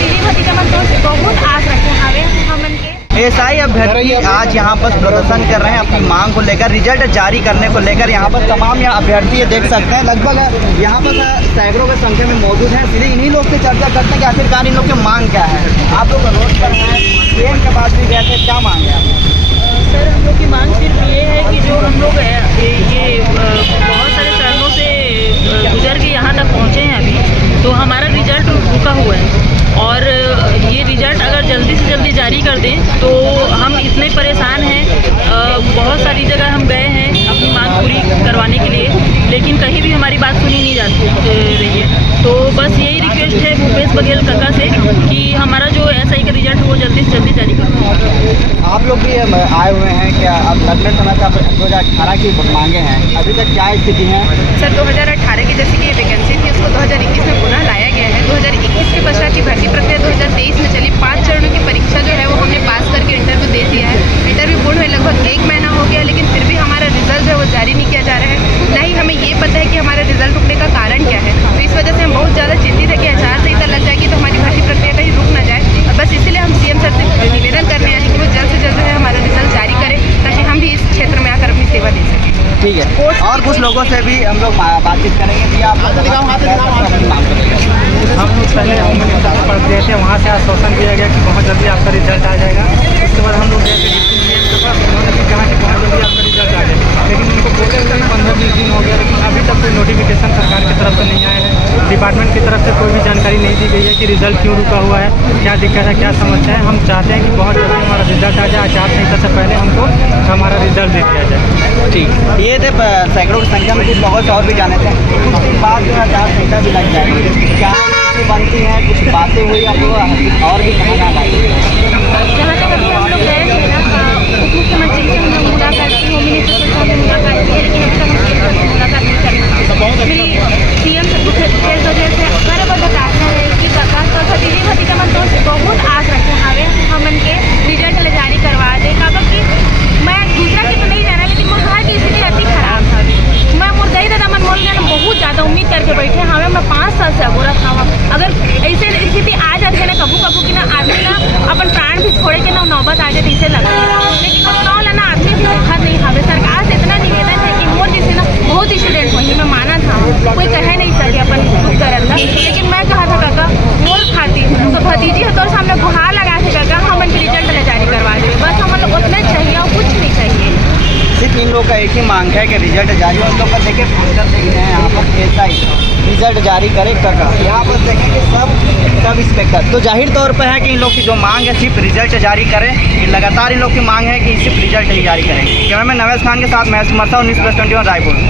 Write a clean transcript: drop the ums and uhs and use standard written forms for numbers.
भतीजी भतीजा मन तो बहुत आस रखे हवे हमन के। एएसआई अभ्यर्थी आज यहाँ पर प्रदर्शन कर रहे हैं अपनी मांग को लेकर, रिजल्ट जारी करने को लेकर। यहाँ पर तमाम अभ्यर्थी ये देख सकते हैं, लगभग यहाँ पर सैकड़ों की संख्या में मौजूद हैं। इसलिए इन्हीं लोग से चर्चा करते हैं कि आखिरकार इन लोग की मांग क्या है। आप लोग अनुरोध कर रहे हैं, ट्रेन के बाद भी गए थे, क्या मांग है आप? सर हम लोग की मांग सिर्फ ये है कि जो हम लोग ये बहुत सारे चरणों से गुजर के यहाँ तक पहुँचे हैं अभी, तो हमारा रिजल्ट रुका हुआ है और ये रिजल्ट अगर जल्दी से जल्दी जारी कर दें तो हम इतने परेशान हैं। बहुत सारी जगह हम गए हैं अपनी मांग पूरी करवाने के लिए, लेकिन कहीं भी हमारी बात सुनी नहीं जाती रही है। तो बस यही रिक्वेस्ट है भूपेश बघेल काका से कि हमारा जो एसआई का रिजल्ट वो जल्दी से जल्दी जारी करें। आप लोग भी आए हुए हैं क्या? अब लगने समय का 2018 की मांगे हैं, अभी तक क्या स्थिति है? सर 2018 की जैसे कि वैकेंसी थी उसको 2021 में पुनः लाया गया है। 2021 के पश्चात की भर्ती प्रक्रिया 2023 में चली। 5 चरणों की परीक्षा जो है वो हमने पास करके इंटरव्यू दे दिया है। इंटरव्यू पूर्ण हुए लगभग 1 महीना हो गया, लेकिन फिर भी हमारा रिजल्ट जो है वो जारी नहीं किया जा रहा है। ना ही हमें ये पता है कि हमारा रिजल्ट रुकने का कारण क्या है। तो इस वजह से हम बहुत ज़्यादा चिंतित है कि आचार संहिता लग जाएगी तो हमारी भर्ती प्रक्रिया कहीं रुक ना जाए। और बस इसीलिए हम सीएम सर से निवेदन करने आए हैं कि वो जल्द से जल्द जो है हमारा रिजल्ट जारी करें, ताकि हम भी इस क्षेत्र में आकर अपनी सेवा दे सकें। ठीक है, और कुछ लोगों से भी हम लोग बातचीत करेंगे कि आप हम लोग पहले पढ़ गए थे, वहाँ से आश्वासन दिया गया कि बहुत जल्दी आपका रिजल्ट आ जाएगा। उसके बाद हम लोग गए थे डिप्टी सीएम के पास, उन्होंने भी कहा कि बहुत जल्दी आपका रिजल्ट आ जाएगा, लेकिन उनको बोले करीब 15-20 दिन हो गया, लेकिन अभी तक कोई नोटिफिकेशन सरकार की तरफ से नहीं आया है। डिपार्टमेंट की तरफ से कोई भी जानकारी नहीं दी गई है कि रिजल्ट क्यों रुका हुआ है, क्या दिक्कत है, क्या समस्या है। हम चाहते हैं कि बहुत जल्दी हमारा रिजल्ट आ जाए, आचार संहिता से पहले हमको हमारा रिजल्ट दे दिया जाए। ठीक, ये थे सैकड़ों की संख्या में कुछ लोगों से और भी जाने थे। कुछ दिन बाद जो आचार संहिता भी लग जाएगी, क्या बनती है, कुछ बातें हुई आप लोग और भी कहाँ ना लाई? जहाँ तक अभी हम लोग गए थे ना, उप मुख्यमंत्री से हम लोग मुलाकात की, होम मिनिस्टर से हमने मुलाकात की है, लेकिन अभी तक हम सीएम से मुलाकात नहीं कर पाए। मेरी सीएम भूपेश बघेल से घर पर बताना है कि काका तो भतीजी भतीजा मन तो बहुत आस रखे हवे हमन के रिजल्ट जारी करवा दे। काका कि मैं दूसरा के तो नहीं जाना, लेकिन मोर घर की स्थिति अति खराब था। मैं मोर दई दादा मन मोल ने बहुत ज़्यादा उम्मीद करके बैठे हमें। मैं 5 साल से अगोरा था। अगर ऐसे स्थिति आ जाती है ना कबू कबू कि ना आदमी ना अपन प्राण भी छोड़े के ना नौबत आ जाए, इसे लगता है। लेकिन नौ लेना आदमी भी देखा नहीं हवे। सरकार से इतना निवेदन है कि मोर जैसे ना बहुत स्टूडेंट वही मैं माना था, कोई कह नहीं सके अपन कुछ करल था, लेकिन मैं कहा था काका मोर खाती तो भतीजी है तो सामने गुहार लगा थे काका हमन के रिजल्ट जारी करवा दे। बस हम लोग उतना चाहिए और कुछ नहीं चाहिए। सिर्फ इन लोग का एक ही मांग है कि रिजल्ट जारी हो। उन लोग का देखिए पोस्टर देख रहे हैं यहाँ पर, एएसआई रिजल्ट जारी करे काका। यहाँ पर देखेंगे सब इंस्पेक्टर। तो जाहिर तौर पर है कि इन लोग की जो मांग है सिर्फ रिजल्ट जारी करें। लगातार इन लोग की मांग है कि सिर्फ रिजल्ट ही जारी करें। कैमरामैन नवेश खान के साथ महेश कुमार साहू, न्यूज़ प्लस 21 रायपुर।